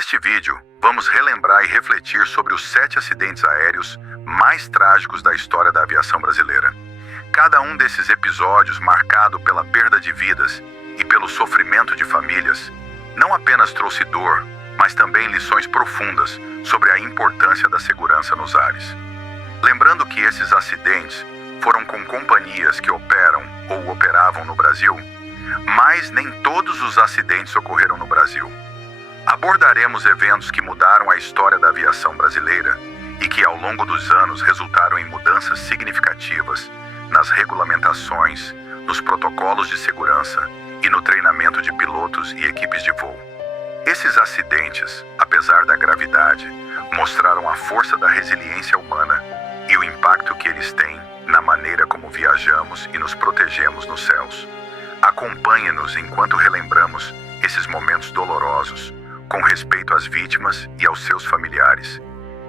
Neste vídeo, vamos relembrar e refletir sobre os 7 acidentes aéreos mais trágicos da história da aviação brasileira. Cada um desses episódios, marcado pela perda de vidas e pelo sofrimento de famílias, não apenas trouxe dor, mas também lições profundas sobre a importância da segurança nos ares. Lembrando que esses acidentes foram com companhias que operam ou operavam no Brasil, mas nem todos os acidentes ocorreram no Brasil. Abordaremos eventos que mudaram a história da aviação brasileira e que, ao longo dos anos, resultaram em mudanças significativas nas regulamentações, nos protocolos de segurança e no treinamento de pilotos e equipes de voo. Esses acidentes, apesar da gravidade, mostraram a força da resiliência humana e o impacto que eles têm na maneira como viajamos e nos protegemos nos céus. Acompanhe-nos enquanto relembramos esses momentos dolorosos, com respeito às vítimas e aos seus familiares,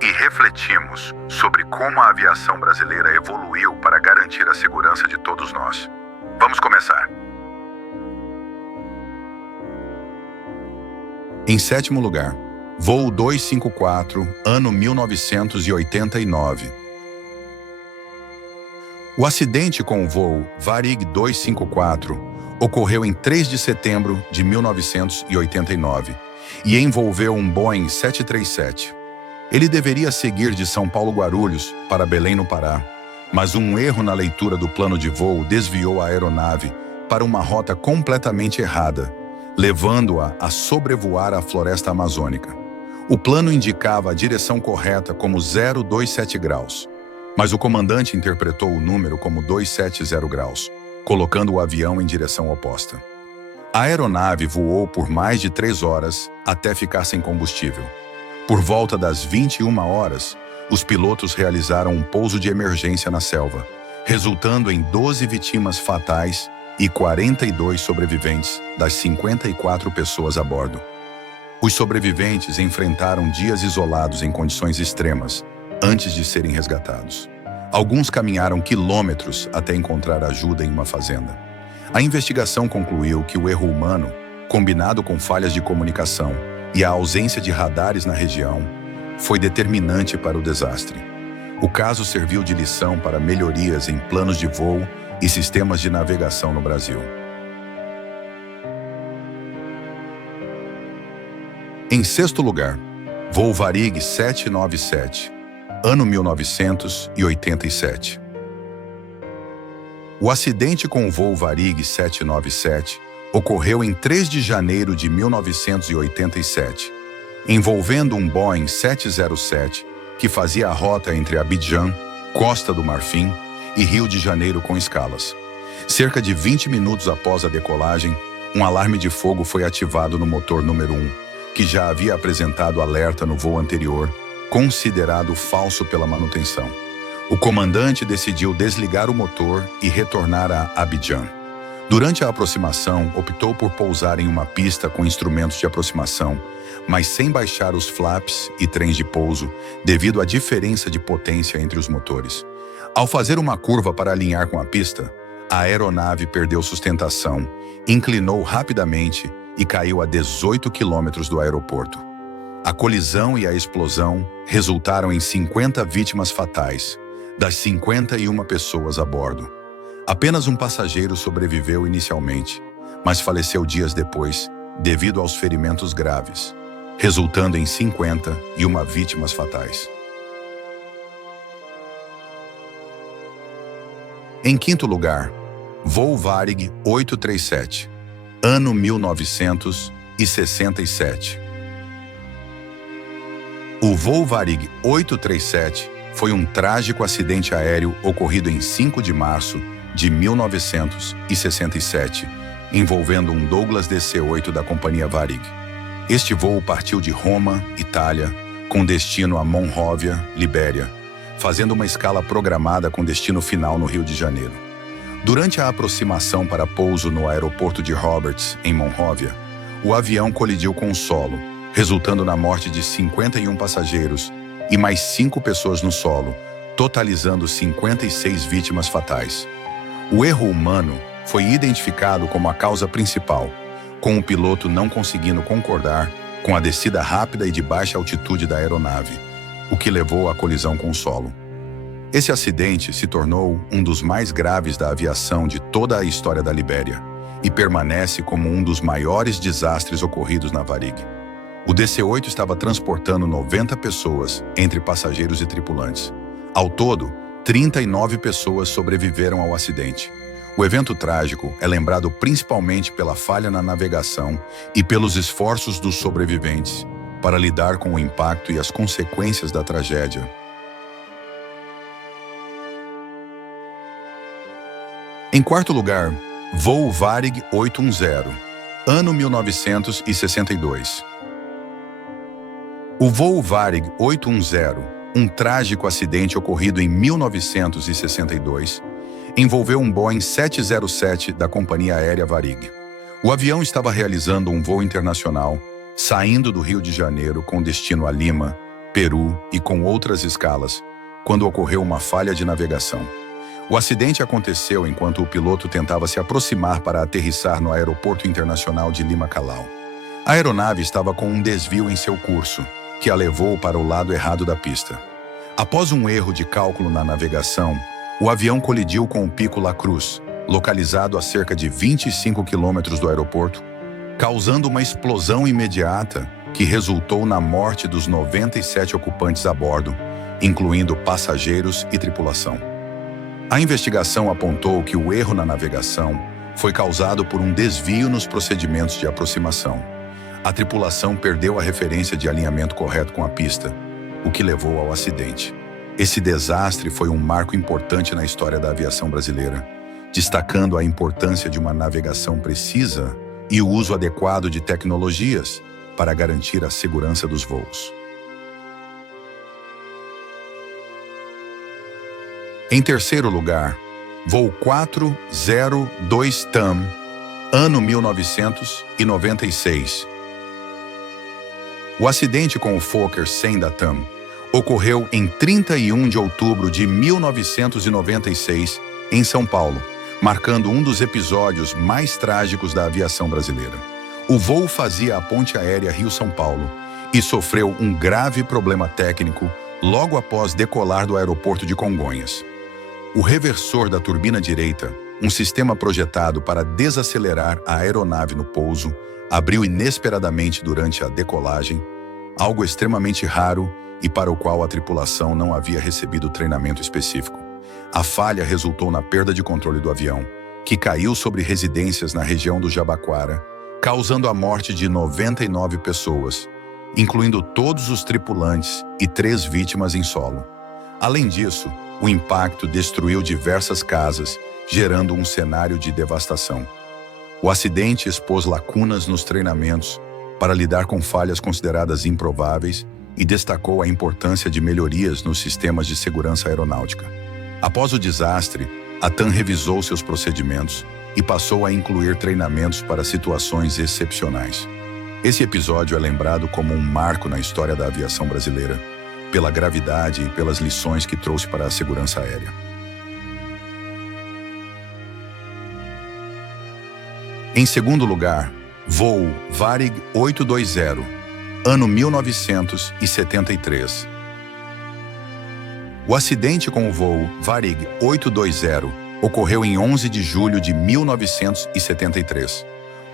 e refletimos sobre como a aviação brasileira evoluiu para garantir a segurança de todos nós. Vamos começar! Em 7º lugar, voo 254, ano 1989. O acidente com o voo Varig 254 ocorreu em 3 de setembro de 1989 e envolveu um Boeing 737. Ele deveria seguir de São Paulo Guarulhos para Belém no Pará, mas um erro na leitura do plano de voo desviou a aeronave para uma rota completamente errada, levando-a a sobrevoar a floresta amazônica. O plano indicava a direção correta como 027 graus, mas o comandante interpretou o número como 270 graus, colocando o avião em direção oposta. A aeronave voou por mais de 3 horas até ficar sem combustível. Por volta das 21 horas, os pilotos realizaram um pouso de emergência na selva, resultando em 12 vítimas fatais e 42 sobreviventes das 54 pessoas a bordo. Os sobreviventes enfrentaram dias isolados em condições extremas antes de serem resgatados. Alguns caminharam quilômetros até encontrar ajuda em uma fazenda. A investigação concluiu que o erro humano, combinado com falhas de comunicação e a ausência de radares na região, foi determinante para o desastre. O caso serviu de lição para melhorias em planos de voo e sistemas de navegação no Brasil. Em 6º lugar, voo Varig 797, ano 1987. O acidente com o voo Varig 797 ocorreu em 3 de janeiro de 1987, envolvendo um Boeing 707 que fazia a rota entre Abidjan, Costa do Marfim e Rio de Janeiro com escalas. Cerca de 20 minutos após a decolagem, um alarme de fogo foi ativado no motor número 1, que já havia apresentado alerta no voo anterior, considerado falso pela manutenção. O comandante decidiu desligar o motor e retornar a Abidjan. Durante a aproximação, optou por pousar em uma pista com instrumentos de aproximação, mas sem baixar os flaps e trens de pouso, devido à diferença de potência entre os motores. Ao fazer uma curva para alinhar com a pista, a aeronave perdeu sustentação, inclinou rapidamente e caiu a 18 quilômetros do aeroporto. A colisão e a explosão resultaram em 50 vítimas fatais, das 51 pessoas a bordo. Apenas um passageiro sobreviveu inicialmente, mas faleceu dias depois, devido aos ferimentos graves, resultando em 51 vítimas fatais. Em 5º lugar, voo Varig 837, ano 1967. O voo Varig 837 foi um trágico acidente aéreo ocorrido em 5 de março de 1967, envolvendo um Douglas DC-8 da companhia Varig. Este voo partiu de Roma, Itália, com destino a Monróvia, Libéria, fazendo uma escala programada com destino final no Rio de Janeiro. Durante a aproximação para pouso no aeroporto de Roberts, em Monróvia, o avião colidiu com o solo, resultando na morte de 51 passageiros e mais 5 pessoas no solo, totalizando 56 vítimas fatais. O erro humano foi identificado como a causa principal, com o piloto não conseguindo concordar com a descida rápida e de baixa altitude da aeronave, o que levou à colisão com o solo. Esse acidente se tornou um dos mais graves da aviação de toda a história da Libéria e permanece como um dos maiores desastres ocorridos na Varig. O DC-8 estava transportando 90 pessoas, entre passageiros e tripulantes. Ao todo, 39 pessoas sobreviveram ao acidente. O evento trágico é lembrado principalmente pela falha na navegação e pelos esforços dos sobreviventes para lidar com o impacto e as consequências da tragédia. Em quarto lugar, voo Varig 810, ano 1962. O voo Varig 810, um trágico acidente ocorrido em 1962, envolveu um Boeing 707 da companhia aérea Varig. O avião estava realizando um voo internacional, saindo do Rio de Janeiro com destino a Lima, Peru e com outras escalas, quando ocorreu uma falha de navegação. O acidente aconteceu enquanto o piloto tentava se aproximar para aterrissar no Aeroporto Internacional de Lima-Calau. A aeronave estava com um desvio em seu curso, que a levou para o lado errado da pista. Após um erro de cálculo na navegação, o avião colidiu com o Pico La Cruz, localizado a cerca de 25 quilômetros do aeroporto, causando uma explosão imediata que resultou na morte dos 97 ocupantes a bordo, incluindo passageiros e tripulação. A investigação apontou que o erro na navegação foi causado por um desvio nos procedimentos de aproximação. A tripulação perdeu a referência de alinhamento correto com a pista, o que levou ao acidente. Esse desastre foi um marco importante na história da aviação brasileira, destacando a importância de uma navegação precisa e o uso adequado de tecnologias para garantir a segurança dos voos. Em terceiro lugar, voo 402 TAM, ano 1996. O acidente com o Fokker 100 da TAM ocorreu em 31 de outubro de 1996, em São Paulo, marcando um dos episódios mais trágicos da aviação brasileira. O voo fazia a ponte aérea Rio-São Paulo e sofreu um grave problema técnico logo após decolar do aeroporto de Congonhas. O reversor da turbina direita, um sistema projetado para desacelerar a aeronave no pouso, abriu inesperadamente durante a decolagem, algo extremamente raro e para o qual a tripulação não havia recebido treinamento específico. A falha resultou na perda de controle do avião, que caiu sobre residências na região do Jabaquara, causando a morte de 99 pessoas, incluindo todos os tripulantes e 3 vítimas em solo. Além disso, o impacto destruiu diversas casas, gerando um cenário de devastação. O acidente expôs lacunas nos treinamentos para lidar com falhas consideradas improváveis e destacou a importância de melhorias nos sistemas de segurança aeronáutica. Após o desastre, a TAM revisou seus procedimentos e passou a incluir treinamentos para situações excepcionais. Esse episódio é lembrado como um marco na história da aviação brasileira, pela gravidade e pelas lições que trouxe para a segurança aérea. Em segundo lugar, voo Varig 820, ano 1973. O acidente com o voo Varig 820 ocorreu em 11 de julho de 1973.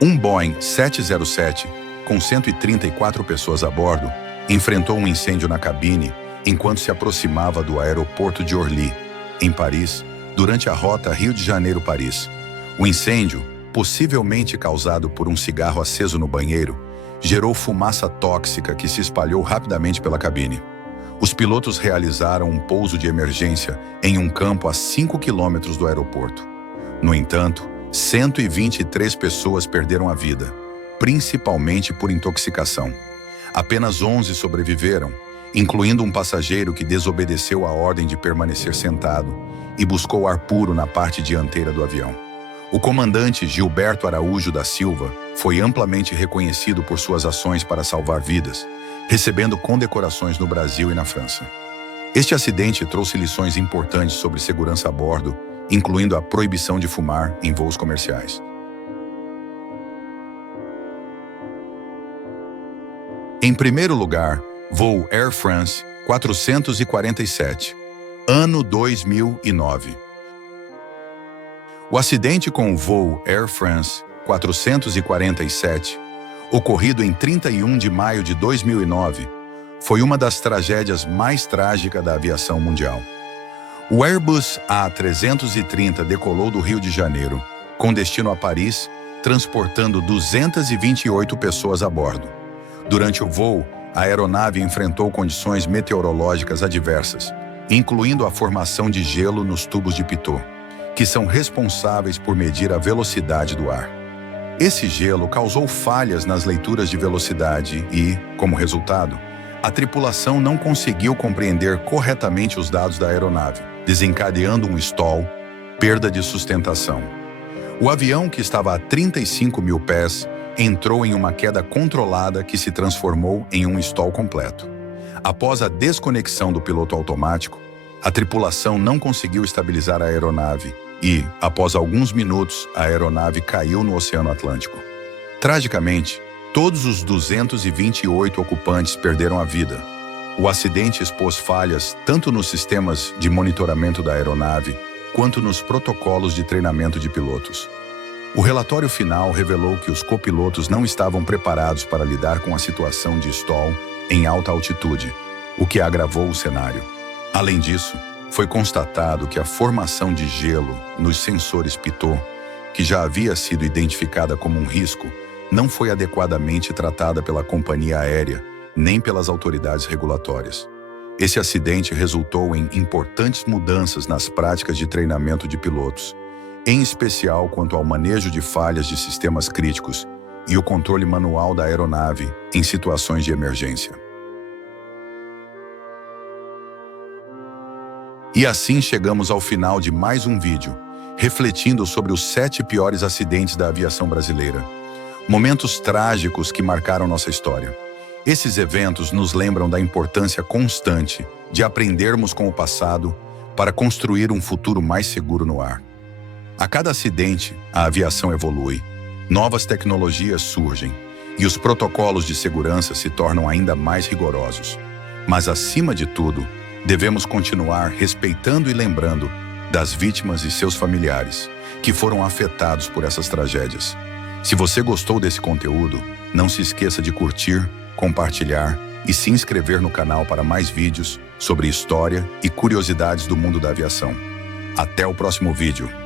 Um Boeing 707, com 134 pessoas a bordo, enfrentou um incêndio na cabine enquanto se aproximava do aeroporto de Orly, em Paris, durante a rota Rio de Janeiro-Paris. O incêndio, possivelmente causado por um cigarro aceso no banheiro, gerou fumaça tóxica que se espalhou rapidamente pela cabine. Os pilotos realizaram um pouso de emergência em um campo a 5 quilômetros do aeroporto. No entanto, 123 pessoas perderam a vida, principalmente por intoxicação. Apenas 11 sobreviveram, incluindo um passageiro que desobedeceu a ordem de permanecer sentado e buscou ar puro na parte dianteira do avião. O comandante Gilberto Araújo da Silva foi amplamente reconhecido por suas ações para salvar vidas, recebendo condecorações no Brasil e na França. Este acidente trouxe lições importantes sobre segurança a bordo, incluindo a proibição de fumar em voos comerciais. Em primeiro lugar, voo Air France 447, ano 2009. O acidente com o voo Air France 447, ocorrido em 31 de maio de 2009, foi uma das tragédias mais trágicas da aviação mundial. O Airbus A330 decolou do Rio de Janeiro, com destino a Paris, transportando 228 pessoas a bordo. Durante o voo, a aeronave enfrentou condições meteorológicas adversas, incluindo a formação de gelo nos tubos de pitot, que são responsáveis por medir a velocidade do ar. Esse gelo causou falhas nas leituras de velocidade e, como resultado, a tripulação não conseguiu compreender corretamente os dados da aeronave, desencadeando um stall, perda de sustentação. O avião, que estava a 35 mil pés, entrou em uma queda controlada que se transformou em um stall completo. Após a desconexão do piloto automático, a tripulação não conseguiu estabilizar a aeronave e, após alguns minutos, a aeronave caiu no Oceano Atlântico. Tragicamente, todos os 228 ocupantes perderam a vida. O acidente expôs falhas tanto nos sistemas de monitoramento da aeronave quanto nos protocolos de treinamento de pilotos. O relatório final revelou que os copilotos não estavam preparados para lidar com a situação de stall em alta altitude, o que agravou o cenário. Além disso, foi constatado que a formação de gelo nos sensores pitot, que já havia sido identificada como um risco, não foi adequadamente tratada pela companhia aérea nem pelas autoridades regulatórias. Esse acidente resultou em importantes mudanças nas práticas de treinamento de pilotos, em especial quanto ao manejo de falhas de sistemas críticos e o controle manual da aeronave em situações de emergência. E assim chegamos ao final de mais um vídeo, refletindo sobre os 7 piores acidentes da aviação brasileira. Momentos trágicos que marcaram nossa história. Esses eventos nos lembram da importância constante de aprendermos com o passado para construir um futuro mais seguro no ar. A cada acidente, a aviação evolui, novas tecnologias surgem e os protocolos de segurança se tornam ainda mais rigorosos. Mas, acima de tudo, devemos continuar respeitando e lembrando das vítimas e seus familiares que foram afetados por essas tragédias. Se você gostou desse conteúdo, não se esqueça de curtir, compartilhar e se inscrever no canal para mais vídeos sobre história e curiosidades do mundo da aviação. Até o próximo vídeo.